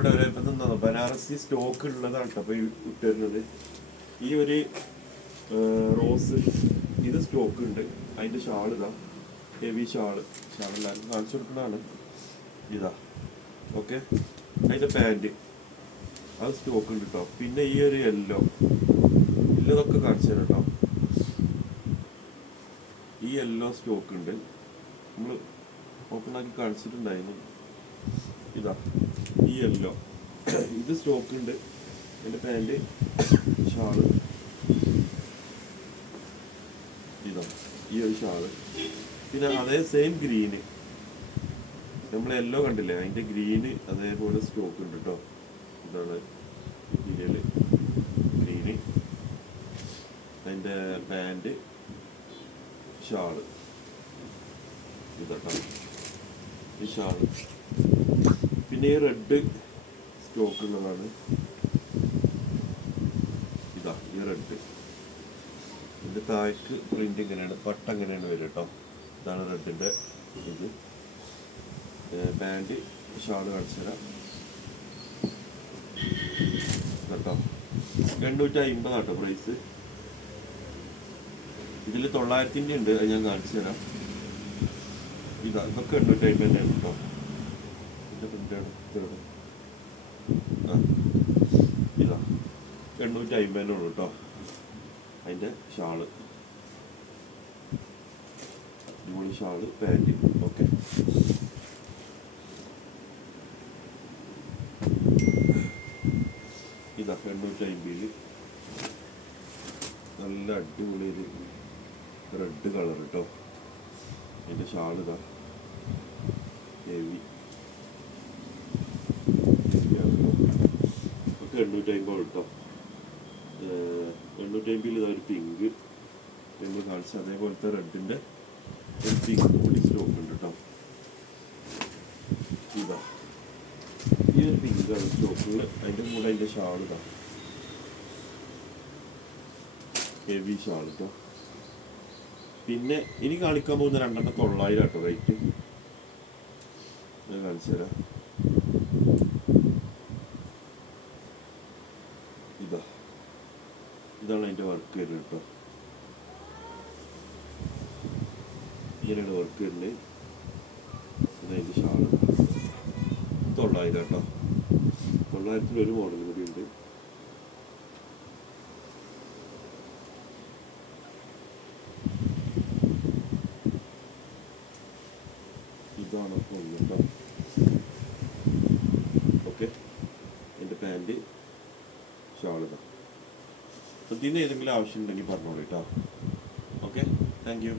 ഇവിടെ ഒരു ഇപ്പം ബനാറസി സ്റ്റോക്ക് ഉള്ളതാണ് കേട്ടോ. അപ്പോൾ ഇട്ടുവരുന്നത് ഈ ഒരു റോസ് ഇത് സ്റ്റോക്ക് ഉണ്ട്. അതിന്റെ ഷാൾ ഇതാ. Heavy shawl. ഷാൾ കാണിച്ചു കൊടുക്കുന്നതാണ്. ഇതാ. ഓക്കെ? അതിന്റെ പാന്റ്. അത് സ്റ്റോക്ക് ഉണ്ട് കേട്ടോ. പിന്നെ ഈ ഒരു യെല്ലോ. ഇല്ലതൊക്കെ കാണിച്ചു തരാം കേട്ടോ. ഈ യെല്ലോ സ്റ്റോക്ക് ഉണ്ട്. നമ്മൾ ഓപ്പൺ ആക്കി കാണിച്ചിട്ടുണ്ടായിരുന്നു. ഇതാ ഈ യെല്ലോ ഇത് സ്റ്റോക്ക് ഉണ്ട്. എന്റെ പാന്റ് ഷാൾ ഇതാ ഈ ഒരു ഷാൾ പിന്നെ അതേ സെയിം ഗ്രീന് നമ്മൾ യെല്ലോ കണ്ടില്ലേ? അതിന്റെ ഗ്രീന് അതേപോലെ സ്റ്റോക്ക് ഉണ്ട് കേട്ടോ ഇതാണ് മെറ്റീരിയൽ ഗ്രീന് അതിന്റെ പാന്റ് ഷാൾ ഇതാട്ടോ ഈ ഷാൾ പിന്നെ റെഡ് സ്റ്റോക്ക് ഉള്ളതാണ് ഇതാ ഈ റെഡ്. ഇതിന്റെ താഴേക്ക് പ്രിന്റ് ഇങ്ങനെയാണ് പട്ട് ഇങ്ങനെയാണ് വരിക കേട്ടോ. ഇതാണ് റെഡിന്റെ ഇത്. പാന്റ് ഷാൾ കാണിച്ചു തരാം. കേട്ടോ. എണ്ണൂറ്റി അമ്പതാട്ടോ പ്രൈസ് ഇതിൽ തൊള്ളായിരത്തിന്റെ ഉണ്ട് അത് ഞാൻ കാണിച്ചു തരാം. ഇതാ ഇതൊക്കെ എണ്ണൂറ്റി അമ്പത് തന്നെയാണ് കേട്ടോ. ഇതിന്റെ എണ്ണൂറ്റി അമ്പതിനേ ഉള്ളൂ കേട്ടോ അതിന്റെ ഷാൾ. അടിപൊളി ഷാൾ പാന്റ്. ഓക്കെ. ഇതാ എണ്ണൂറ്റി അമ്പതിൽ നല്ല അടിപൊളി ഒരു റെഡ് കളർ കേട്ടോ അതിന്റെ ഷാൾ ഇതാ ഹെവി എണ്ണൂറ്റി അമ്പത് കേട്ടോ എണ്ണൂറ്റി അമ്പതിൽ ഇതാ ഒരു പിങ്ക് നമ്മൾ കാണിച്ച അതേപോലത്തെ റെഡിന്റെ ഒരു പിങ്ക് കൂടി സ്റ്റോക്ക് ഉണ്ട് കേട്ടോ ഇതാ. ഈ ഒരു പിങ്ക് സ്റ്റോക്കിൽ അതിന്റെ കൂടെ അതിന്റെ ഷാൾ ഇതാ. ഹെവി ഷാൾ കേട്ടോ പിന്നെ ഇനി കാണിക്കാൻ പോകുന്ന രണ്ടെണ്ണം തൊള്ളായിരം കേട്ടോ റേറ്റ് ഞാൻ കാണിച്ചു തരാം ഇതാ. ഇതാണ് അതിന്റെ വർക്ക് വരുന്നത് കേട്ടോ ഇങ്ങനെയാണ് വർക്ക് വരുന്നത് ഇതതിന്റെ ഷാൾ തൊള്ളായിരം കേട്ടോ തൊള്ളായിരത്തിൽ ഒരു മോഡൽ കൂടി ഉണ്ട്. ഇതാണ് ഓക്കെ എന്റെ പാന്റ് അപ്പോൾ ഇതിന് ഏതെങ്കിലും ആവശ്യം ഉണ്ടെങ്കിൽ പറഞ്ഞോളൂ കേട്ടോ. Okay thank you